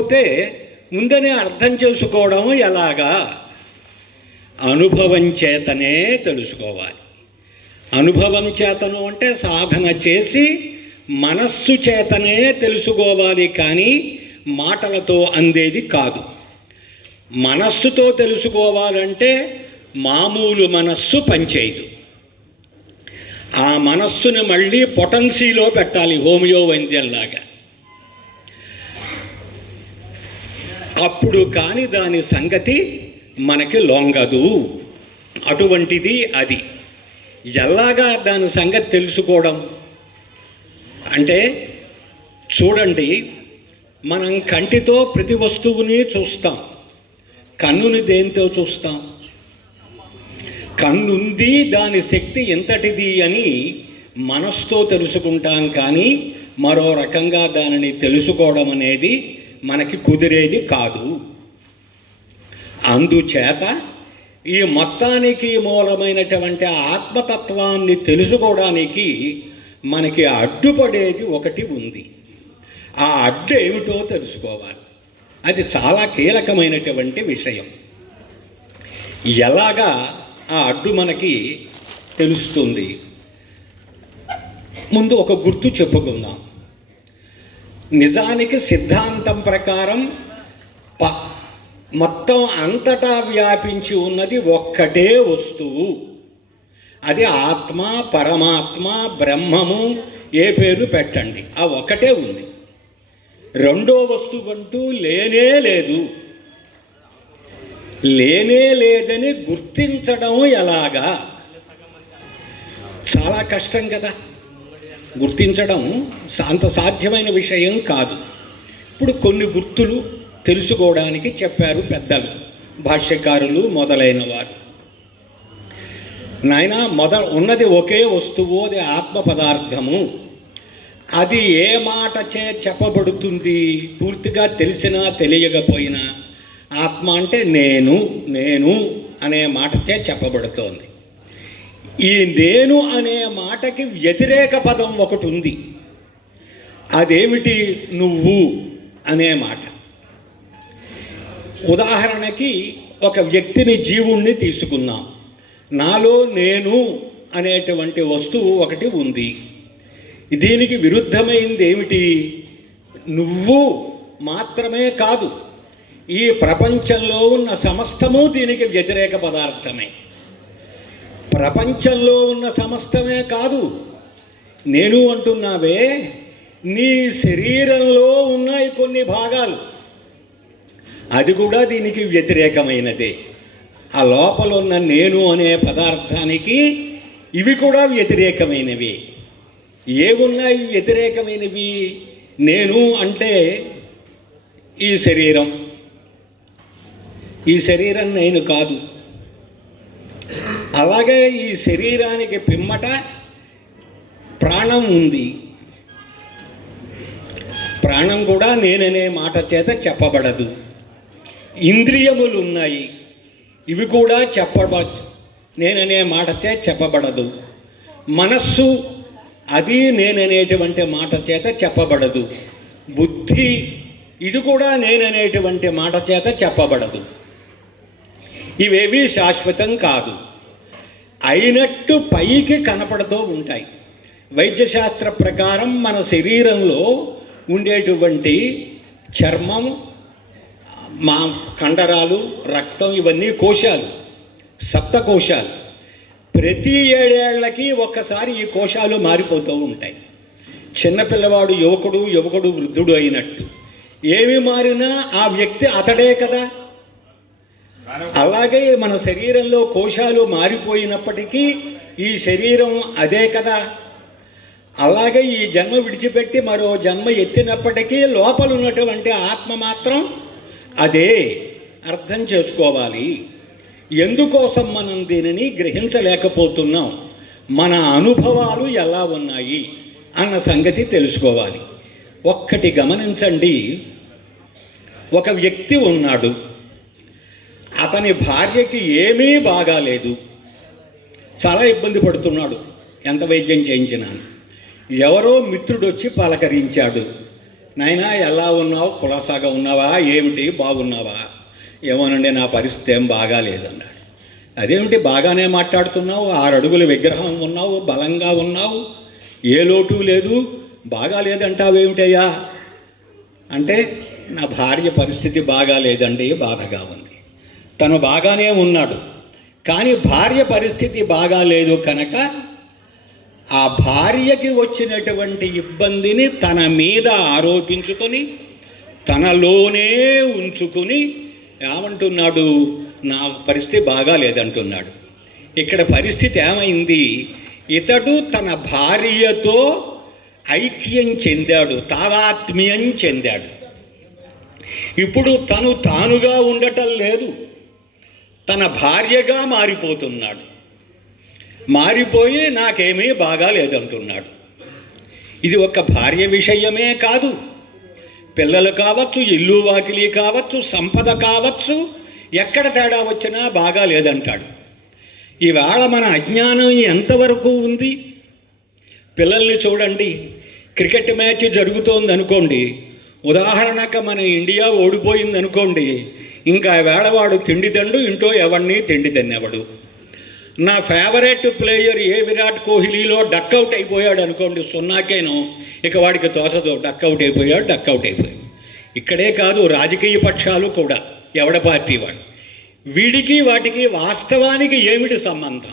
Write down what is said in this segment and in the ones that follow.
పోతే ముందనే అర్థం చేసుకోవడం ఎలాగా? అనుభవం చేతనే తెలుసుకోవాలి. అనుభవం చేతను అంటే సాధన చేసి మనస్సు చేతనే తెలుసుకోవాలి కానీ మాటలతో అందేది కాదు. మనస్సుతో తెలుసుకోవాలంటే మామూలు మనస్సు పనిచేయదు. ఆ మనస్సును మళ్ళీ పొటెన్సీలో పెట్టాలి హోమియో వైద్యంలాగా అప్పుడు కాని దాని సంగతి మనకి లొంగదు. అటువంటిది అది. ఎలాగా దాని సంగతి తెలుసుకోవడం? అంటే చూడండి మనం కంటితో ప్రతి వస్తువుని చూస్తాం. కన్నుని దేంతో చూస్తాం? కన్నుంది దాని శక్తి ఎంతటిది అని మనస్తో తెలుసుకుంటాం కానీ మరో రకంగా దానిని తెలుసుకోవడం అనేది మనకి కుదిరేది కాదు. అందుచేత ఈ మొత్తానికి మూలమైనటువంటి ఆత్మతత్వాన్ని తెలుసుకోవడానికి మనకి అడ్డుపడేది ఒకటి ఉంది. ఆ అడ్డు ఏమిటో తెలుసుకోవాలి. అది చాలా కీలకమైనటువంటి విషయం. ఎలాగా ఆ అడ్డు మనకి తెలుస్తుంది? ముందు ఒక గుర్తు చెప్పుకుందాం. నిజానికి సిద్ధాంతం ప్రకారం ప మొత్తం అంతటా వ్యాపించి ఉన్నది ఒక్కటే వస్తువు. అది ఆత్మ పరమాత్మ బ్రహ్మము ఏ పేరు పెట్టండి. ఆ ఒక్కటే ఉంది. రెండో వస్తువు అంటూ లేనే లేదు. లేనే లేదని గుర్తించడం ఎలాగా? చాలా కష్టం కదా. గుర్తించడం అంత సాధ్యమైన విషయం కాదు. ఇప్పుడు కొన్ని గుర్తులు తెలుసుకోవడానికి చెప్పారు పెద్దలు భాష్యకారులు మొదలైన వారు. నాయన మొద ఉన్నది ఒకే వస్తువు అది ఆత్మ పదార్థము. అది ఏ మాట చే చెప్పబడుతుంది? పూర్తిగా తెలిసినా తెలియకపోయినా ఆత్మ అంటే నేను నేను అనే మాటచే చెప్పబడుతోంది. ఈ నేను అనే మాటకి వ్యతిరేక పదం ఒకటి ఉంది అదేమిటి నువ్వు అనే మాట? ఉదాహరణకి ఒక వ్యక్తిని జీవుణ్ణి తీసుకున్నాం నాలో నేను అనేటువంటి వస్తువు ఒకటి ఉంది. దీనికి విరుద్ధమైంది ఏమిటి? నువ్వు మాత్రమే కాదు ఈ ప్రపంచంలో ఉన్న సమస్తము దీనికి వ్యతిరేక పదార్థమే. ప్రపంచంలో ఉన్న సమస్తమే కాదు. నేను అంటున్నావే నీ శరీరంలో ఉన్నాయి కొన్ని భాగాలు. అది కూడా దీనికి వ్యతిరేకమైనదే. ఆ లోపల ఉన్న నేను అనే పదార్థానికి ఇవి కూడా వ్యతిరేకమైనవి. ఏమున్నాయి వ్యతిరేకమైనవి? నేను అంటే ఈ శరీరం. ఈ శరీరం నేను కాదు. అలాగే ఈ శరీరానికి పిమ్మట ప్రాణం ఉంది. ప్రాణం కూడా నేననే మాట చేత చెప్పబడదు. ఇంద్రియములు ఉన్నాయి ఇవి కూడా చెప్పబ నేననే మాట చేత చెప్పబడదు. మనస్సు అది నేననేటువంటి మాట చేత చెప్పబడదు. బుద్ధి ఇది కూడా నేననేటువంటి మాట చేత చెప్పబడదు. ఇవేవి శాశ్వతం కాదు. అయినట్టు పైకి కనపడుతూ ఉంటాయి. వైద్యశాస్త్ర ప్రకారం మన శరీరంలో ఉండేటువంటి చర్మం మా కండరాలు రక్తం ఇవన్నీ కోశాలు సప్త కోశాలు ప్రతి ఏడేళ్ళకి ఒక్కసారి ఈ కోశాలు మారిపోతూ ఉంటాయి. చిన్నపిల్లవాడు యువకుడు యువకుడు వృద్ధుడు అయినట్టు. ఏమి మారినా ఆ వ్యక్తి అతడే కదా. అలాగే మన శరీరంలో కోశాలు మారిపోయినప్పటికీ ఈ శరీరం అదే కదా. అలాగే ఈ జన్మ విడిచిపెట్టి మరో జన్మ ఎత్తినప్పటికీ లోపల ఉన్నటువంటి ఆత్మ మాత్రం అదే. అర్థం చేసుకోవాలి. ఎందుకోసం మనం దీనిని గ్రహించలేకపోతున్నాం? మన అనుభవాలు ఎలా ఉన్నాయి? అన్న సంగతి తెలుసుకోవాలి. ఒక్కటి గమనించండి. ఒక వ్యక్తి ఉన్నాడు. అతని భార్యకి ఏమీ బాగాలేదు. చాలా ఇబ్బంది పడుతున్నాడు. ఎంత వైద్యం చేయించినా. ఎవరో మిత్రుడు వచ్చి పలకరించాడు. నాయనా ఎలా ఉన్నావు? కులాసాగా ఉన్నావా? ఏమిటి? బాగున్నావా? ఏమోనండి నా పరిస్థితి ఏం బాగాలేదన్నాడు. అదేమిటి? బాగానే మాట్లాడుతున్నావు? ఆరు అడుగుల విగ్రహం ఉన్నావు? బలంగా ఉన్నావు? ఏ లోటు లేదు? బాగా ఏమిటయ్యా అంటే నా భార్య పరిస్థితి బాగా లేదండి బాధగా ఉంది. తను బాగానే ఉన్నాడు. కానీ భార్య పరిస్థితి బాగా లేదు కనుక ఆ భార్యకి వచ్చినటువంటి ఇబ్బందిని తన మీద ఆరోపించుకొని తనలోనే ఉంచుకుని ఏమంటున్నాడు? నా పరిస్థితి బాగా లేదంటున్నాడు. ఇక్కడ పరిస్థితి ఏమైంది? ఇతడు తన భార్యతో ఐక్యం చెందాడు తాదాత్మ్యం చెందాడు. ఇప్పుడు తను తానుగా ఉండటం లేదు. తన భార్యగా మారిపోతున్నాడు. మారిపోయి నాకేమీ బాగా లేదంటున్నాడు. ఇది ఒక భార్య విషయమే కాదు. పిల్లలు కావచ్చు ఇల్లు వాకిలి కావచ్చు సంపద కావచ్చు ఎక్కడ తేడా వచ్చినా బాగా లేదంటాడు. ఈవేళ మన అజ్ఞానం ఎంతవరకు ఉంది? పిల్లల్ని చూడండి. క్రికెట్ మ్యాచ్ జరుగుతోంది అనుకోండి ఉదాహరణకు మన ఇండియా ఓడిపోయింది అనుకోండి ఇంకా వేళవాడు తిండి తండు ఇంట్లో ఎవరిని తిండిదన్నెవడు నా ఫేవరెట్ ప్లేయర్ ఏ విరాట్ కోహ్లీలో డక్అవుట్ అయిపోయాడు అనుకోండి సున్నాకేను. ఇక వాడికి తోచదు డక్అవుట్ అయిపోయాడు డక్అవుట్ అయిపోయాడు. ఇక్కడే కాదు రాజకీయ పక్షాలు కూడా ఎవడ పార్టీ వాడు? వీడికి వాటికి వాస్తవానికి ఏమిటి సంబంధం?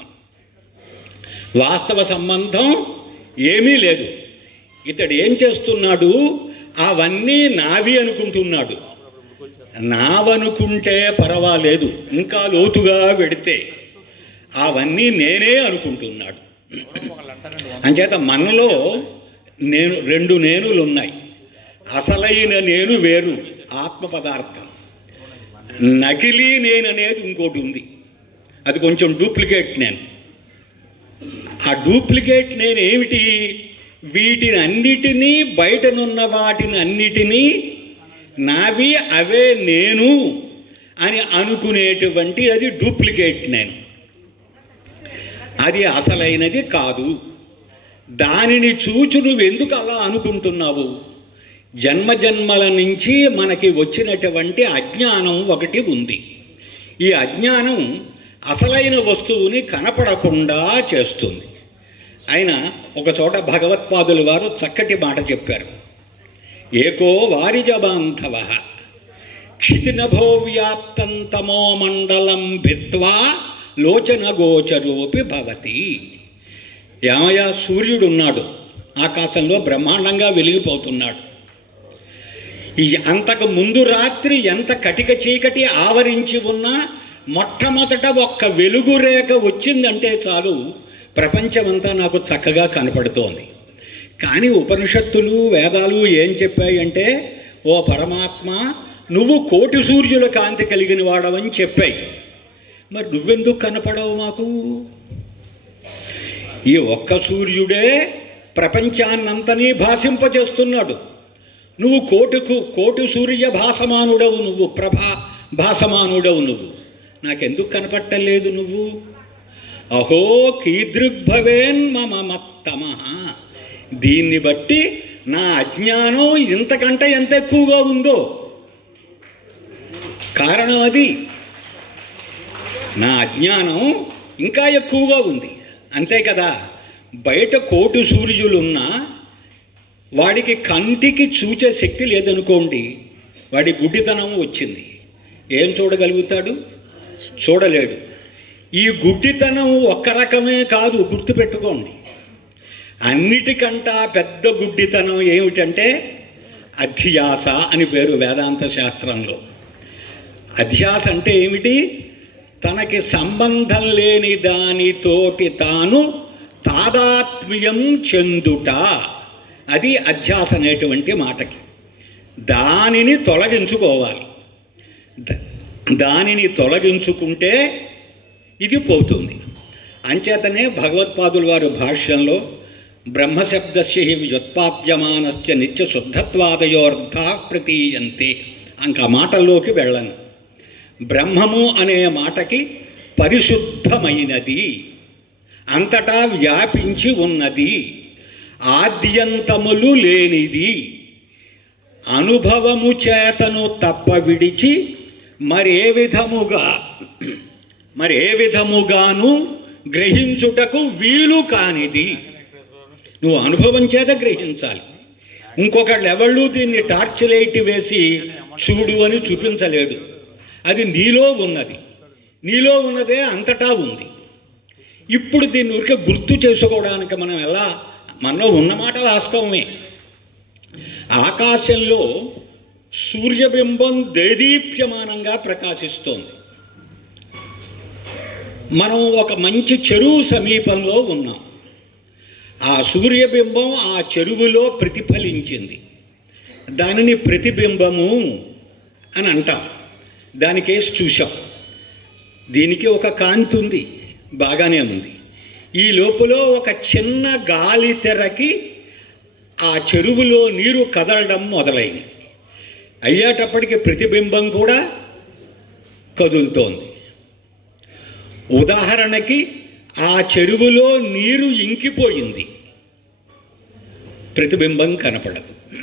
వాస్తవ సంబంధం ఏమీ లేదు. ఇతడు ఏం చేస్తున్నాడు? అవన్నీ నావి అనుకుంటున్నాడు. నావనుకుంటే పర్వాలేదు ఇంకా లోతుగా వెడితే. అవన్నీ నేనే అనుకుంటున్నాడు. అంచేత మనలో నేను రెండు నేనులు ఉన్నాయి అసలైన నేను వేరు ఆత్మ పదార్థం. నకిలీ నేను అనేది ఇంకోటి ఉంది. అది కొంచెం డూప్లికేట్ నేను. ఆ డూప్లికేట్ నేను ఏమిటి వీటిని అన్నిటినీ బయటనున్న వాటిని అన్నిటినీ నావి అవే నేను అని అనుకునేటువంటి అది డూప్లికేట్ నేను. అది అసలైనది కాదు. దానిని చూచు నువ్వెందుకు అలా అనుకుంటున్నావు? జన్మ జన్మల నుంచి మనకి వచ్చినటువంటి అజ్ఞానం ఒకటి ఉంది. ఈ అజ్ఞానం అసలైన వస్తువుని కనపడకుండా చేస్తుంది. ఆయన ఒక చోట భగవత్పాదుల వారు చక్కటి మాట చెప్పారు. ఏకో వారిజబాంధవ. క్షితినభో వ్యాప్తం తమో మండలం భిత్వా లోచన గోచరోపి భవతి. యామయ సూర్యుడు ఉన్నాడు ఆకాశంలో బ్రహ్మాండంగా వెలిగిపోతున్నాడు. ఈ అంతకు ముందు రాత్రి ఎంత కటిక చీకటి ఆవరించి ఉన్నా మొట్టమొదట ఒక్క వెలుగు రేఖ వచ్చిందంటే చాలు. ప్రపంచమంతా నాకు చక్కగా కనపడుతోంది. కానీ ఉపనిషత్తులు వేదాలు ఏం చెప్పాయంటే ఓ పరమాత్మ నువ్వు కోటి సూర్యుల కాంతి కలిగిన వాడవని చెప్పాయి. మరి నువ్వెందుకు కనపడవు మాకు? ఈ ఒక్క సూర్యుడే ప్రపంచాన్నంతనీ భాషింపజేస్తున్నాడు. నువ్వు కోటుకు కోటి సూర్య భాసమానుడవు నువ్వు ప్రభా భాసమానుడవు నువ్వు. నాకెందుకు కనపట్టలేదు నువ్వు? అహో కీదృగ్భవేన్ మమ మత్తమ దీన్ని బట్టి నా అజ్ఞానం ఇంతకంటే ఎంత ఎక్కువగా ఉందో. కారణం అది. నా అజ్ఞానం ఇంకా ఎక్కువగా ఉంది. అంతే కదా. బయట కోటి సూర్యులున్నా వాడికి కంటికి చూచే శక్తి లేదనుకోండి వాడి గుడ్డితనం వచ్చింది. ఏం చూడగలుగుతాడు? చూడలేడు. ఈ గుడ్డితనం ఒక్క రకమే కాదు గుర్తుపెట్టుకోండి. అన్నిటికంటా పెద్ద గుడ్డితనం ఏమిటంటే అధ్యాస అని పేరు వేదాంత శాస్త్రంలో. అధ్యాస అంటే ఏమిటి? తనకి సంబంధం లేని దానితోటి తాను తాదాత్మ్యం చెందుట. అది అధ్యాస అనేటువంటి మాటకి. దానిని తొలగించుకోవాలి. దానిని తొలగించుకుంటే ఇది పోతుంది. అంచేతనే భగవత్పాదుల వారు భాష్యంలో బ్రహ్మశబ్దస్య హి వ్యుత్పాద్యమానస్య నిత్య శుద్ధత్వాదయోర్థా ప్రతీయంతే. అంక మాటల్లోకి వెళ్ళను. బ్రహ్మము అనే మాటకి పరిశుద్ధమైనది. అంతటా వ్యాపించి ఉన్నది. ఆద్యంతములు లేనిది. అనుభవము చేతను తప్ప విడిచి మరే విధముగా మరే విధముగాను గ్రహించుటకు వీలు కానిది. నువ్వు అనుభవం చేత గ్రహించాలి. ఇంకొకళ్ళు ఎవళ్ళు దీన్ని టార్చ్ లైట్ వేసి చూడు అని చూపించలేడు. అది నీలో ఉన్నది. నీలో ఉన్నదే అంతటా ఉంది. ఇప్పుడు దీన్ని ఊరికే గుర్తు చేసుకోవడానికి మనం ఎలా మనలో ఉన్నమాట వాస్తవమే. ఆకాశంలో సూర్యబింబం దేదీప్యమానంగా ప్రకాశిస్తోంది. మనం ఒక మంచి చెరువు సమీపంలో ఉన్నాం. ఆ సూర్యబింబం ఆ చెరువులో ప్రతిఫలించింది. దానిని ప్రతిబింబము అని అంటాం. దానికేసి చూసాం దీనికి ఒక కాంతి ఉంది బాగానే ఉంది. ఈ లోపల ఒక చిన్న గాలి తెరకి ఆ చెరువులో నీరు కదలడం మొదలైంది. అయ్యేటప్పటికి ప్రతిబింబం కూడా కదులుతోంది. ఉదాహరణకి ఆ చెరువులో నీరు ఇంకిపోయింది. ప్రతిబింబం కనపడదు.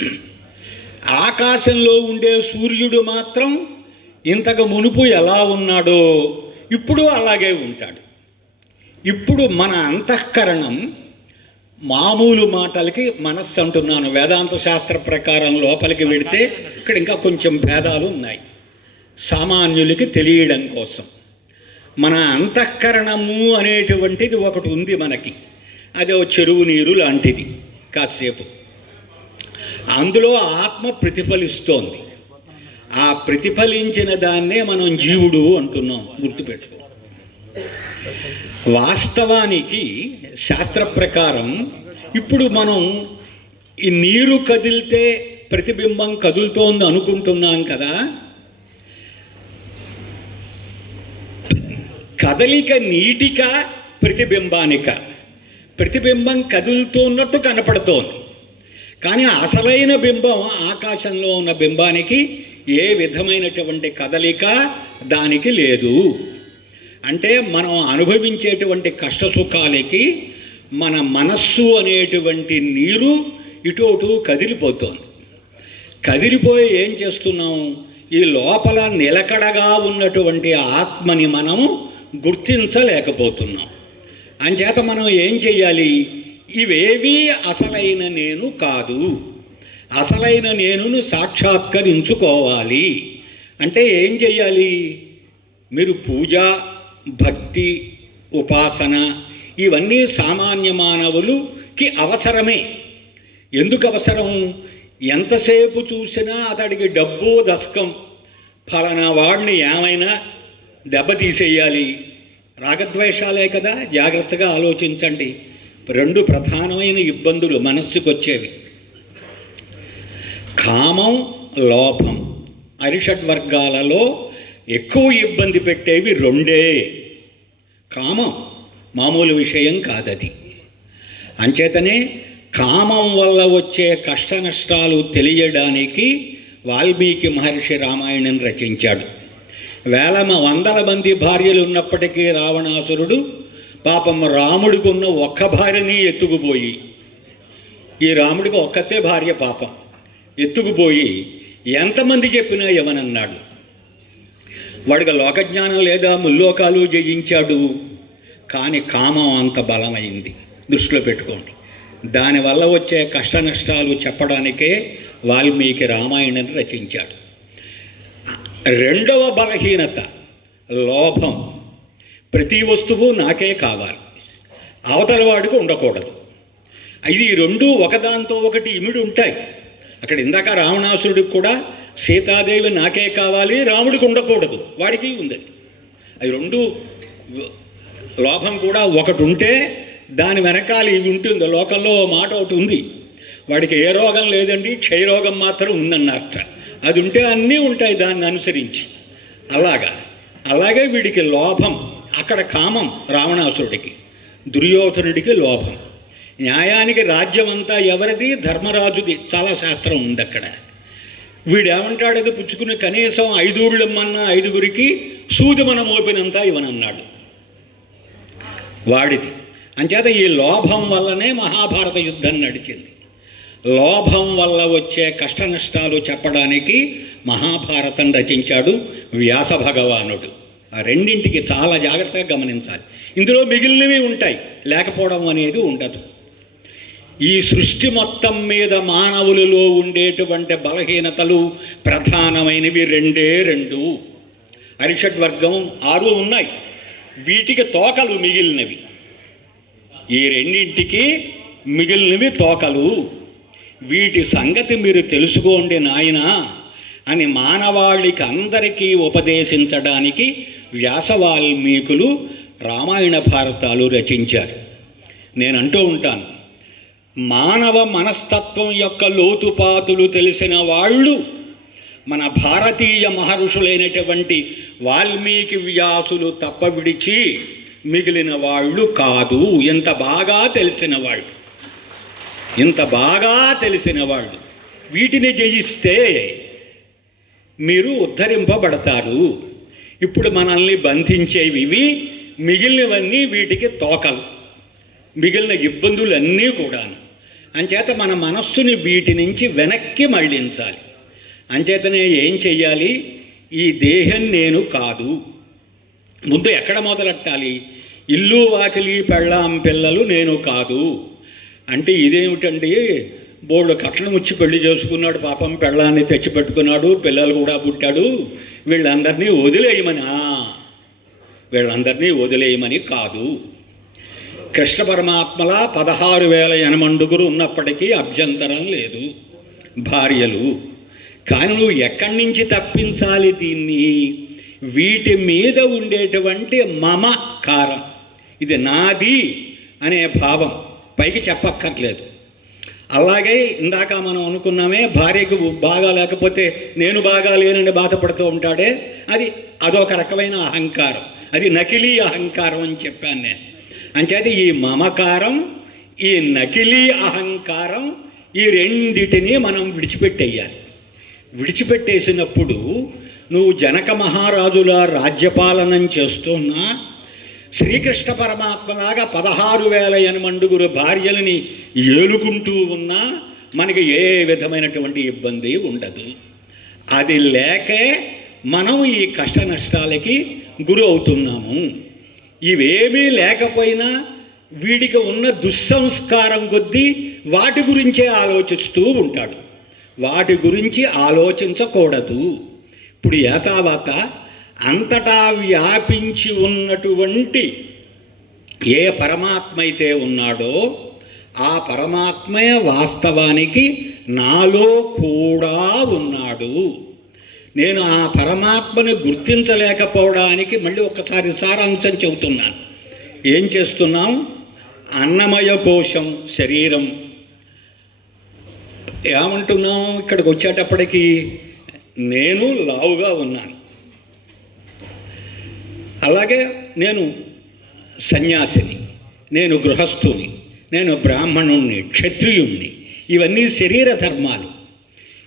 ఆకాశంలో ఉండే సూర్యుడు మాత్రం ఇంతకు మునుపు ఎలా ఉన్నాడో ఇప్పుడు అలాగే ఉంటాడు. ఇప్పుడు మన అంతఃకరణం మామూలు మాటలకి మనస్సు అంటున్నాను. వేదాంత శాస్త్ర ప్రకారం లోపలికి వెడితే ఇక్కడ ఇంకా కొంచెం భేదాలు ఉన్నాయి. సామాన్యులకి తెలియడం కోసం. మన అంతఃకరణము అనేటువంటిది ఒకటి ఉంది మనకి. అది చెరువు నీరు లాంటిది. కాసేపు. అందులో ఆత్మ ప్రతిఫలిస్తోంది. ఆ ప్రతిఫలించిన దాన్నే మనం జీవుడు అంటున్నాం. గుర్తుపెట్టుకో. వాస్తవానికి శాస్త్ర ప్రకారం ఇప్పుడు మనం ఈ నీరు కదిలితే ప్రతిబింబం కదులుతోంది అనుకుంటున్నాం కదా. కదలిక నీటిక ప్రతిబింబానిక. ప్రతిబింబం కదులుతున్నట్టు కనపడుతోంది. కానీ అసలైన బింబం ఆకాశంలో ఉన్న బింబానికి ఏ విధమైనటువంటి కదలిక దానికి లేదు. అంటే మనం అనుభవించేటువంటి కష్ట సుఖాలకి మన మనస్సు అనేటువంటి నీరు ఇటు అటు కదిలిపోతుంది. కదిలిపోయి ఏం చేస్తున్నాం? ఈ లోపల నిలకడగా ఉన్నటువంటి ఆత్మని మనము గుర్తించలేకపోతున్నాం. అంచేత మనం ఏం చెయ్యాలి? ఇవేవీ అసలైన నేను కాదు. అసలైన నేనును సాక్షాత్కరించుకోవాలి. అంటే ఏం చెయ్యాలి? మీరు పూజ భక్తి ఉపాసన ఇవన్నీ సామాన్య మానవులుకి అవసరమే. ఎందుకు అవసరం? ఎంతసేపు చూసినా అతడికి డబ్బు దశకం ఫలానా వాడిని ఏమైనా దెబ్బ తీసేయాలి రాగద్వేషాలే కదా? జాగ్రత్తగా ఆలోచించండి. రెండు ప్రధానమైన ఇబ్బందులు మనస్సుకు వచ్చేవి కామం లోభం. అరిషడ్ వర్గాలలో ఎక్కువ ఇబ్బంది పెట్టేవి రెండే. కామం మామూలు విషయం కాదది. అంచేతనే కామం వల్ల వచ్చే కష్ట నష్టాలు తెలియడానికి వాల్మీకి మహర్షి రామాయణం రచించాడు. వేల వందల మంది భార్యలు ఉన్నప్పటికీ రావణాసురుడు పాపం రాముడికి ఉన్న ఒక్క భార్యని ఎత్తుకుపోయి ఈ రాముడికి ఒక్కతే భార్య పాపం. ఎత్తుకుపోయి ఎంతమంది చెప్పినా ఎవనన్నాడు వాడికి లోకజ్ఞానం లేదా ముల్లోకాలు జయించాడు. కానీ కామం అంత బలమైంది. దృష్టిలో పెట్టుకోండి. దానివల్ల వచ్చే కష్ట నష్టాలు చెప్పడానికే వాల్మీకి రామాయణాన్ని రచించాడు. రెండవ బలహీనత లోభం. ప్రతి వస్తువు నాకే కావాలి. అవతల వాడికి ఉండకూడదు. ఇది రెండు ఒకదాంతో ఒకటి ఇమిడి ఉంటాయి అక్కడ ఇందాక రావణాసురుడికి కూడా సీతాదేవి నాకే కావాలి రాముడికి ఉండకూడదు. వాడికి ఉంది అవి రెండు లోభం కూడా ఒకటి ఉంటే దాని వెనకాల ఇవి ఉంటుంది. లోకంలో మాట ఒకటి ఉంది. వాడికి ఏ రోగం లేదండి క్షయరోగం మాత్రం ఉందన్నట్ట అది ఉంటే అన్నీ ఉంటాయి దాన్ని అనుసరించి. అలాగా. అలాగే వీడికి లోభం అక్కడ కామం రావణాసురుడికి దుర్యోధనుడికి లోభం. న్యాయానికి రాజ్యం అంతా ఎవరిది? ధర్మరాజుది. చాలా శాస్త్రం ఉంది అక్కడ వీడేమంటాడు అది పుచ్చుకుని కనీసం ఐదుగురులు ఇమ్మన్న ఐదుగురికి సూది మన మోపినంత ఇవనన్నాడు. వాడిది. అంచేత ఈ లోభం వల్లనే మహాభారత యుద్ధం నడిచింది. లోభం వల్ల వచ్చే కష్ట నష్టాలు చెప్పడానికి మహాభారతం రచించాడు వ్యాస భగవానుడు. ఆ రెండింటికి చాలా జాగ్రత్తగా గమనించాలి. ఇందులో మిగిలినవి ఉంటాయి. లేకపోవడం అనేది ఉండదు. ఈ సృష్టి మొత్తం మీద మానవులలో ఉండేటువంటి బలహీనతలు ప్రధానమైనవి రెండే రెండు. అరిషడ్ వర్గం ఆరు ఉన్నాయి. వీటికి తోకలు మిగిలినవి. ఈ రెండింటికి మిగిలినవి తోకలు. వీటి సంగతి మీరు తెలుసుకోండి నాయనా అని మానవాళికి అందరికీ ఉపదేశించడానికి వ్యాస వాల్మీకులు రామాయణ భారతాలు రచించారు. నేను అంటూ ఉంటాను మానవ మనస్తత్వం యొక్క లోతుపాతులు తెలిసిన వాళ్ళు మన భారతీయ మహర్షులైనటువంటి వాల్మీకి వ్యాసులు తప్ప విడిచి మిగిలిన వాళ్ళు కాదు. ఇంత బాగా తెలిసిన వాళ్ళు. ఇంత బాగా తెలిసిన వాళ్ళు వీటిని జయిస్తే మీరు ఉద్ధరింపబడతారు. ఇప్పుడు మనల్ని బంధించేవి ఇవి మిగిలినవన్నీ వీటికి తోకలు. మిగిలిన ఇబ్బందులన్నీ కూడాను. అంచేత మన మనస్సుని వీటి నుంచి వెనక్కి మళ్ళించాలి. అంచేతనే ఏం చెయ్యాలి? ఈ దేహం నేను కాదు. ముందు ఎక్కడ మొదలెట్టాలి? ఇల్లు వాకిలి పెళ్ళాం పిల్లలు నేను కాదు. అంటే ఇదేమిటండి? బోర్డు కట్నం వచ్చి పెళ్ళి చేసుకున్నాడు పాపం పెళ్ళాన్ని తెచ్చిపెట్టుకున్నాడు పిల్లలు కూడా పుట్టాడు. వీళ్ళందరినీ వదిలేయమని? వీళ్ళందరినీ వదిలేయమని కాదు. కృష్ణ పరమాత్మల పదహారు వేల ఎనమండుగురు ఉన్నప్పటికీ అభ్యంతరం లేదు. భార్యలు కానీ నువ్వు ఎక్కడి నుంచి తప్పించాలి దీన్ని? వీటి మీద ఉండేటువంటి మమకారం ఇది నాది అనే భావం. పైకి చెప్పక్కర్లేదు. అలాగే ఇందాక మనం అనుకున్నామే భార్యకు బాగా లేకపోతే నేను బాగా లేనని బాధపడుతూ ఉంటాడే అది అదొక రకమైన అహంకారం. అది నకిలీ అహంకారం అని చెప్పాను నేను. అంచేది ఈ మమకారం ఈ నకిలీ అహంకారం ఈ రెండిటిని మనం విడిచిపెట్టేయాలి. విడిచిపెట్టేసినప్పుడు నువ్వు జనక మహారాజుల రాజ్యపాలనం చేస్తున్నా శ్రీకృష్ణ పరమాత్మలాగా పదహారు వేల ఎనమండుగురు భార్యలని ఏలుకుంటూ ఉన్నా మనకి ఏ విధమైనటువంటి ఇబ్బంది ఉండదు. అది లేకే మనం ఈ కష్ట నష్టాలకి గురి అవుతున్నాము. ఇవేమీ లేకపోయినా వీడికి ఉన్న దుస్సంస్కారం కొద్దీ వాటి గురించే ఆలోచిస్తూ ఉంటాడు. వాటి గురించి ఆలోచించకూడదు. ఇప్పుడు ఏతావాత అంతటా వ్యాపించి ఉన్నటువంటి ఏ పరమాత్మ అయితే ఉన్నాడో ఆ పరమాత్మే వాస్తవానికి నాలో కూడా ఉన్నాడు. నేను ఆ పరమాత్మని గుర్తించలేకపోవడానికి మళ్ళీ ఒకసారి సారాంశం చెబుతున్నాను. ఏం చేస్తున్నాం? అన్నమయ కోశం శరీరం. ఏమంటున్నాం? ఇక్కడికి వచ్చేటప్పటికి నేను లావుగా ఉన్నాను. అలాగే నేను సన్యాసిని నేను గృహస్థుని నేను బ్రాహ్మణుణ్ణి క్షత్రియుణ్ణి. ఇవన్నీ శరీర ధర్మాలు.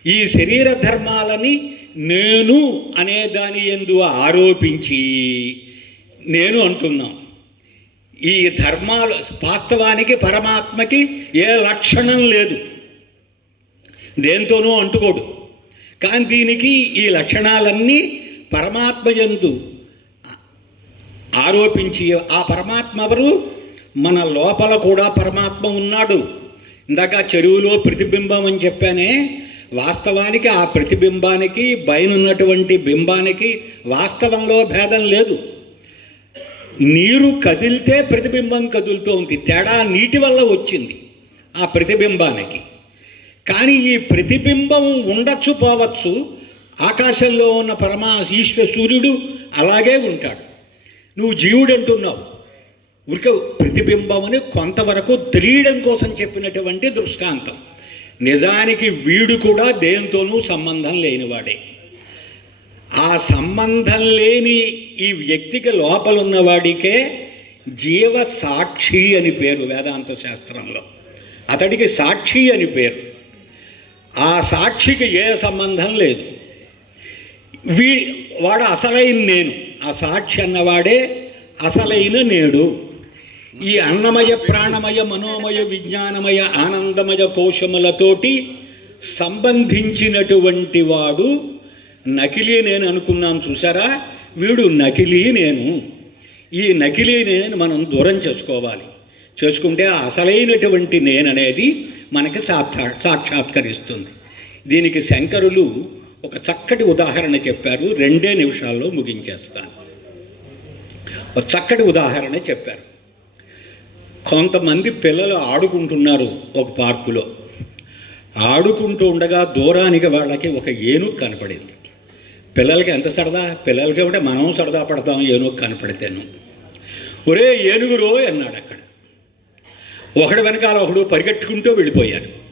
ఈ శరీర ధర్మాలని నేను అనే దాని ఎందు ఆరోపించి నేను అంటున్నాం. ఈ ధర్మాలు వాస్తవానికి పరమాత్మకి ఏ లక్షణం లేదు. దేంతోనూ అంటుకోడు. కానీ దీనికి ఈ లక్షణాలన్నీ పరమాత్మ ఎందు ఆరోపించి ఆ పరమాత్మ ఎవరు? మన లోపల కూడా పరమాత్మ ఉన్నాడు. ఇందాక చెరువులో ప్రతిబింబం అని చెప్పానే వాస్తవానికి ఆ ప్రతిబింబానికి బయనున్నటువంటి బింబానికి వాస్తవంలో భేదం లేదు. నీరు కదిలితే ప్రతిబింబం కదులుతోంది. తేడా నీటి వల్ల వచ్చింది ఆ ప్రతిబింబానికి. కానీ ఈ ప్రతిబింబం ఉండొచ్చు పోవచ్చు. ఆకాశంలో ఉన్న పరమా ఈశ్వర సూర్యుడు అలాగే ఉంటాడు. నువ్వు జీవుడు అంటున్నావు ఉరిక ప్రతిబింబమని కొంతవరకు తెలియడం కోసం చెప్పినటువంటి దృష్టాంతం. నిజానికి వీడు కూడా దేంతోనూ సంబంధం లేనివాడే. ఆ సంబంధం లేని ఈ వ్యక్తికి లోపలున్నవాడికే జీవ సాక్షి అని పేరు వేదాంత శాస్త్రంలో. అతడికి సాక్షి అని పేరు. ఆ సాక్షికి ఏ సంబంధం లేదు. వీ వాడు అసలైన నేను. ఆ సాక్షి అన్నవాడే అసలైన నేడు. ఈ అన్నమయ ప్రాణమయ మనోమయ విజ్ఞానమయ ఆనందమయ కోశములతోటి సంబంధించినటువంటి వాడు నకిలీ నేను అనుకున్నాను చూసారా వీడు నకిలీ నేను. ఈ నకిలీ నేను మనం దూరం చేసుకోవాలి. చేసుకుంటే అసలైనటువంటి నేననేది మనకి సాక్షా సాక్షాత్కరిస్తుంది. దీనికి శంకరులు ఒక చక్కటి ఉదాహరణ చెప్పారు. రెండే నిమిషాల్లో ముగించేస్తాను. ఒక చక్కటి ఉదాహరణ చెప్పారు. కొంతమంది పిల్లలు ఆడుకుంటున్నారు ఒక పార్కులో. ఆడుకుంటూ ఉండగా దూరానికి వాళ్ళకి ఒక ఏనుగు కనపడింది. పిల్లలకి ఎంత సరదా? పిల్లలకి కూడా మనం సరదా పడతాం ఏనుగు కనపడితేను. ఒరే ఏనుగురో అన్నాడు అక్కడ. ఒకడు వెనకాల ఒకడు పరిగెట్టుకుంటూ వెళ్ళిపోయాడు.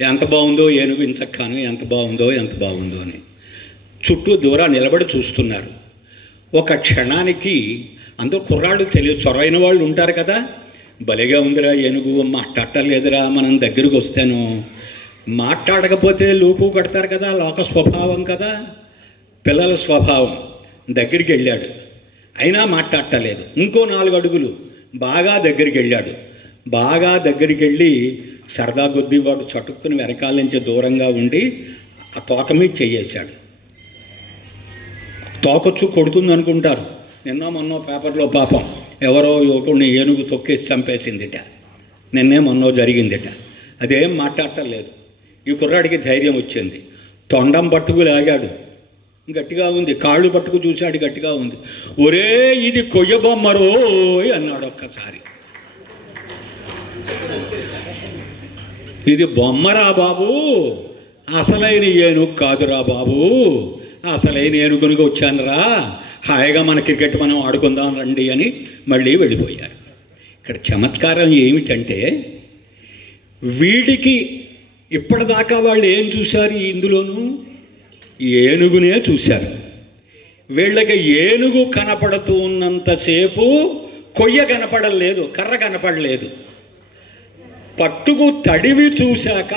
ఎంత బాగుందో ఏనుగు ఇంచక్కాను ఎంత బాగుందో ఎంత బాగుందో అని. చుట్టూ దూరం నిలబడి చూస్తున్నారు. ఒక క్షణానికి అందరూ కుర్రాళ్ళు తెలియ చొరవైన వాళ్ళు ఉంటారు కదా. భలేగా ఉందిరా ఏనుగు మాట్లాడలేదురా మనం దగ్గరకు వస్తాను. మాట్లాడకపోతే లోపు కడతారు కదా లోక స్వభావం కదా. పిల్లల స్వభావం. దగ్గరికి వెళ్ళాడు. అయినా మాట్లాడటలేదు. ఇంకో నాలుగు అడుగులు బాగా దగ్గరికి వెళ్ళాడు. బాగా దగ్గరికి వెళ్ళి సరదా కొద్దీ వాడు చటుక్కుని వెనకాల నుంచి దూరంగా ఉండి ఆ తోక మీద చెయ్యేశాడు తోకొచ్చు కొడుతుంది అనుకుంటారు. నిన్న మొన్న పేపర్లో పాపం ఎవరో యువకుడిని ఏనుగు తొక్కేసి చంపేసిందిట. నిన్నే మొన్నో జరిగిందిట. అదేం మాట్లాడటలేదు ఈ కుర్రాడికి ధైర్యం వచ్చింది. తొండం పట్టుకు లాగాడు. గట్టిగా ఉంది. కాళ్ళు పట్టుకు చూశాడు గట్టిగా ఉంది. ఒరే ఇది కొయ్య బొమ్మరోయ్ అన్నాడు ఒక్కసారి. ఇది బొమ్మరా బాబు. అసలైన ఏనుగు కాదురా బాబు. అసలైన ఏనుగునుగా వచ్చానురా. హాయిగా మన క్రికెట్ మనం ఆడుకుందాం రండి అని మళ్ళీ వెళ్ళిపోయారు. ఇక్కడ చమత్కారం ఏమిటంటే వీడికి ఇప్పటిదాకా వాళ్ళు ఏం చూశారు ఇందులోనూ? ఏనుగునే చూశారు. వీళ్ళకి ఏనుగు కనపడుతూ ఉన్నంతసేపు కొయ్య కనపడలేదు కర్ర కనపడలేదు. పట్టుకు తడివి చూశాక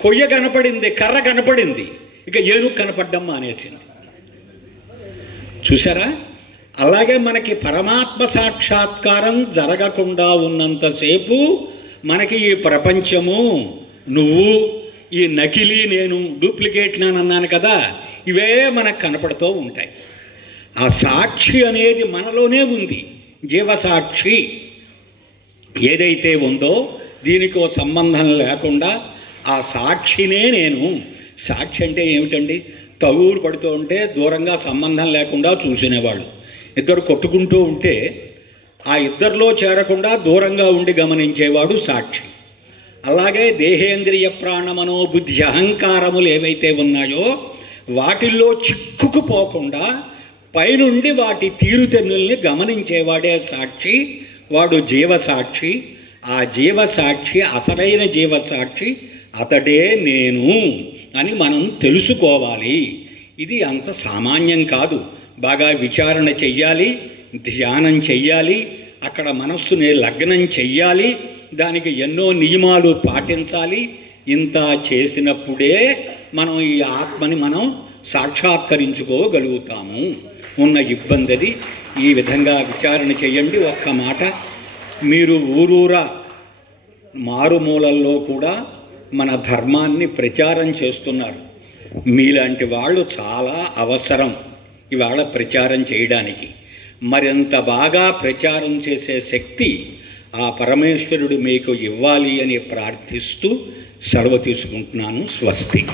కొయ్య కనపడింది కర్ర కనపడింది. ఇక ఏనుగు కనపడ్డం మానేసింది చూసారా అలాగే మనకి పరమాత్మ సాక్షాత్కారం జరగకుండా ఉన్నంతసేపు మనకి ఈ ప్రపంచము నువ్వు ఈ నకిలీ నేను డూప్లికేట్ నేను అన్నాను కదా ఇవే మనకు కనపడుతూ ఉంటాయి. ఆ సాక్షి అనేది మనలోనే ఉంది జీవసాక్షి. ఏదైతే ఉందో దీనికి ఓ సంబంధం లేకుండా ఆ సాక్షినే నేను. సాక్షి అంటే ఏమిటండి? తగువులు పడుతూ ఉంటే దూరంగా సంబంధం లేకుండా చూసినవాళ్ళు ఇద్దరు కొట్టుకుంటూ ఉంటే ఆ ఇద్దరిలో చేరకుండా దూరంగా ఉండి గమనించేవాడు సాక్షి. అలాగే దేహేంద్రియ ప్రాణమనో బుద్ధి అహంకారములు ఏవైతే ఉన్నాయో వాటిల్లో చిక్కుకుపోకుండా పైనుండి వాటి తీరుతెన్నుల్ని గమనించేవాడే సాక్షి. వాడు జీవసాక్షి ఆ జీవసాక్షి అసలైన జీవసాక్షి అతడే నేను అని మనం తెలుసుకోవాలి. ఇది అంత సామాన్యం కాదు. బాగా విచారణ చెయ్యాలి ధ్యానం చెయ్యాలి అక్కడ మనస్సుని లగ్నం చెయ్యాలి దానికి ఎన్నో నియమాలు పాటించాలి. ఇంత చేసినప్పుడే మనం ఈ ఆత్మని మనం సాక్షాత్కరించుకోగలుగుతాము. ఉన్న ఇబ్బంది అది ఈ విధంగా విచారణ చేయండి ఒక్క మాట. మీరు ఊరూరా మారుమూలల్లో కూడా మన ధర్మాన్ని ప్రచారం చేస్తున్నారు. మీలాంటి వాళ్ళు చాలా అవసరం ఇవాళ ప్రచారం చేయడానికి. మరింత బాగా ప్రచారం చేసే శక్తి ఆ పరమేశ్వరుడు మీకు ఇవ్వాలి అని ప్రార్థిస్తూ సెలవు తీసుకుంటున్నాను. స్వస్తి.